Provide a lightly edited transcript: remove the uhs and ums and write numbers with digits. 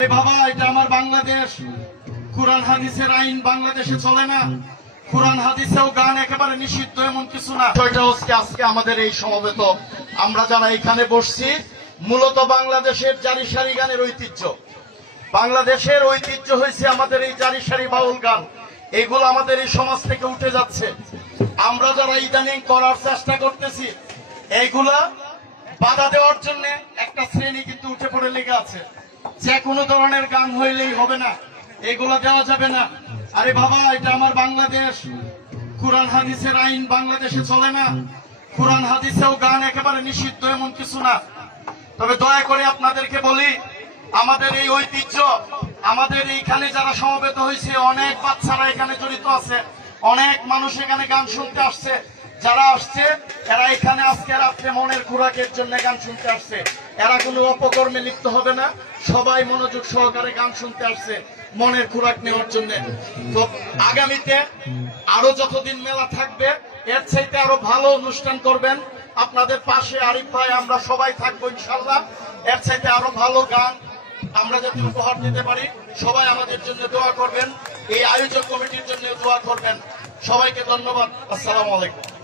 বাবা, এটা আমার বাংলাদেশ। কুরআন হাদিসের আইন বাংলাদেশে চলে না। কুরআন হাদিসেও গান একেবারে নিষিদ্ধ এমন কিছু না। আজকে আমাদের এই সমবেত আমরা যারা এখানে বসছি, মূলত বাংলাদেশের জারি সারি গানের ঐতিহ্য। বাংলাদেশের ঐতিহ্য হয়েছে আমাদের এই জারি সারি বাউল গান। এগুলো আমাদের এই সমাজ থেকে উঠে যাচ্ছে। আমরা যারা ইদানিং করার চেষ্টা করতেছি, এইগুলা বাধা দেওয়ার জন্য একটা শ্রেণী কিন্তু উঠে পড়ে লেগে আছে। যে কোনো ধরনের গান হইলেই হবে না, এগুলা দেওয়া যাবে না। আরে বাবা, এটা আমার বাংলাদেশ। কুরআন হাদিসের আইন বাংলাদেশে চলে না। কুরআন হাদিসেও গান একেবারে নিষিদ্ধ এমন কিছু না। তবে দয়া করে আপনাদেরকে বলি, আমাদের এই ঐতিহ্য, আমাদের এইখানে যারা সমবেত হয়েছে, অনেক বাচ্চারা এখানে জড়িত আছে, অনেক মানুষ এখানে গান শুনতে আসছে। যারা আসছে এরা এখানে আজকে রাত্রে মনের খোরাকের জন্য গান শুনতে আসছে। এরা কোনো অপকর্মে লিপ্ত হবে না, সবাই মনোযোগ সহকারে গান শুনতে আসছে মনের খোরাক নেওয়ার জন্য। তো আগামীতে আরো যতদিন মেলা থাকবে, এর চাইতে আরো ভালো অনুষ্ঠান করবেন। আপনাদের পাশে আরিফ ভাই, আমরা সবাই থাকবো ইনশাল্লাহ। এর চাইতে আরো ভালো গান আমরা যাতে উপহার দিতে পারি, সবাই আমাদের জন্য দোয়া করবেন। এই আয়োজক কমিটির জন্য দোয়া করবেন। সবাইকে ধন্যবাদ। আসসালামু আলাইকুম।